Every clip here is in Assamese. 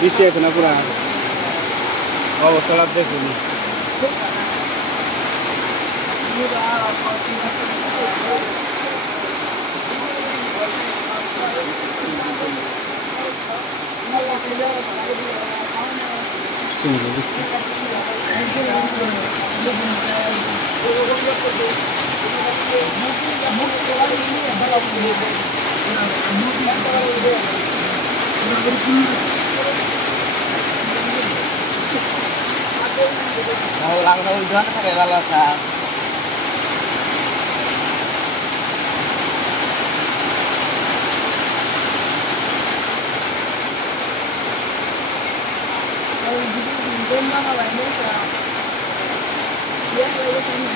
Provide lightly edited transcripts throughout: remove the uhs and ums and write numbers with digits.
বৃষ্টি আছে না পুরা অবস্থা দেখুন mau langsung udah pakai lalasan kalau gitu belum mana lainnya dia lagi sini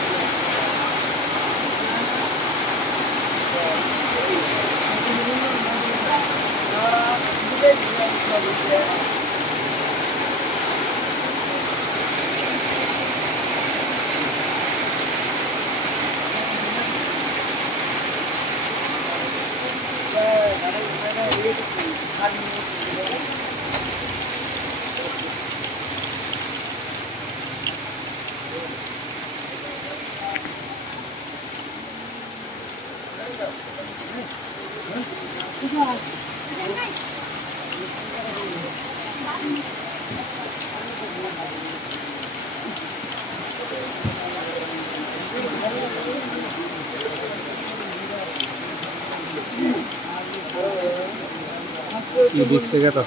ये देख से क्या था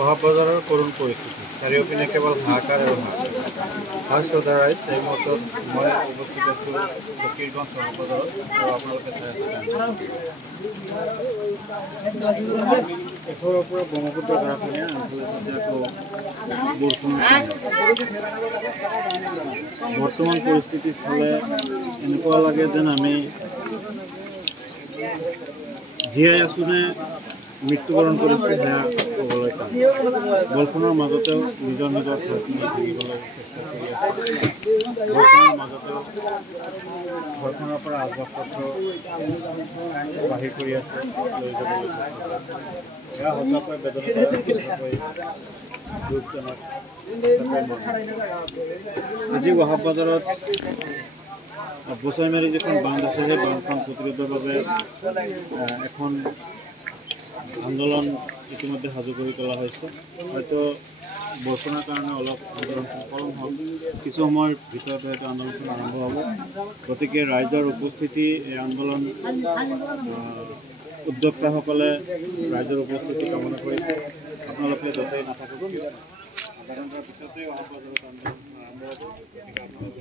মহাবাজাৰৰ কৰুণ পৰিস্থিতি চাৰিওপিনে কেৱল হাহাকাৰ আৰু ফাৰ্ষ্ট অৰ্ডাৰাইজ এই মুহূৰ্তত মই উপস্থিত আছোঁ ফকীৰগঞ্জ মহাবাজাৰত আৰু আপোনালোকে চাই আছে এশৰৰ পৰা ব্ৰহ্মপুত্ৰ গৰাখহনীয়া বৰ্তমান পৰিস্থিতি চালে এনেকুৱা লাগে যেন আমি জীয়াই আছোঁ নে মৃত্যুবৰণ কৰিছোঁ সেয়া ক'বলৈ টান বৰষুণৰ মাজতেও নিজৰ ঠাইখিনি থাকিবলৈ চেষ্টা কৰি আছে বৰষুণৰ মাজতেও ঘৰখনৰ পৰা আচবাব পত্ৰ বাহিৰ কৰি আছে লৈ যাবলৈ এয়া সঁচাকৈ বেদনাদায়ক দুখজনক আজি মহাবাজাৰত বছাইমাৰী যিখন বান্ধ আছে সেই বান্ধখন প্ৰতিৰোধৰ বাবে এখন আন্দোলন ইতিমধ্যে সাজু কৰি তোলা হৈছে হয়তো বৰষুণৰ কাৰণে অলপ আন্দোলনখন পলম হ'ল কিছু সময়ৰ ভিতৰতে হয়তো আন্দোলনখন আৰম্ভ হ'ব গতিকে ৰাইজৰ উপস্থিতি এই আন্দোলন উদ্যোক্তাসকলে ৰাইজৰ উপস্থিতি কামনা কৰিছে আপোনালোকে য'তেই নাথাকক কিয় আধা ঘণ্টাৰ পিছতেই মহাবাজাৰত আন্দোলন আৰম্ভ হ'ব গতিকে আপোনালোকে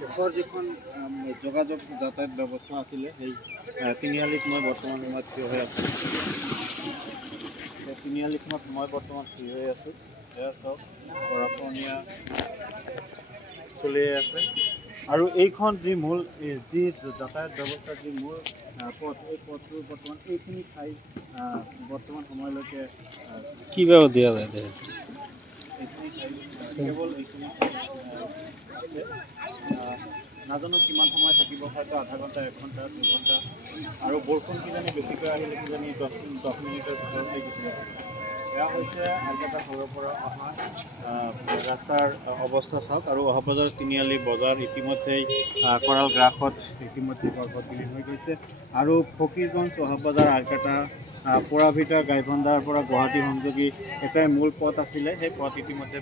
দেশৰ যিখন যোগাযোগ যাতায়াত ব্যৱস্থা আছিলে সেই তিনিআলিত মই বৰ্তমান সময়ত থিয় হৈ আছোঁ তিনিআলিখনত মই বৰ্তমান থিয় হৈ আছোঁ এয়া চাওক গৰাখহনীয়া চলি আছে আৰু এইখন যি মূল যি যাতায়াত ব্যৱস্থাৰ যি মূল পথ এই পথটোৰ বৰ্তমান এইখিনি ঠাই বৰ্তমান সময়লৈকে কিভাবে দিয়া যায় এইখিনি ঠাই কেৱল এইখিনি আছে নাজানো কিমান সময় থাকিব হয়তো আধা ঘণ্টা 1 ঘণ্টা 2 ঘণ্টা আৰু বৰষুণ কিজানি বেছিকৈ আহিলে কিজানি 10 মিনিটৰ ভিতৰতে গুচি যাব এয়া হৈছে আলকাটা ঘৰৰ পৰা অহা ৰাস্তাৰ অৱস্থা চাওক আৰু মহাবাজাৰ তিনিআলি বজাৰ ইতিমধ্যেই কৰাল গ্ৰাসত ইতিমধ্যে বিলীন হৈ গৈছে আৰু ফকীৰগঞ্জ মহাবাজাৰ আলকাটা পৰাভিটা গাইবন্ধাৰ পৰা গুৱাহাটী সংযোগী এটাই মূল পথ আছিলে সেই পথ ইতিমধ্যে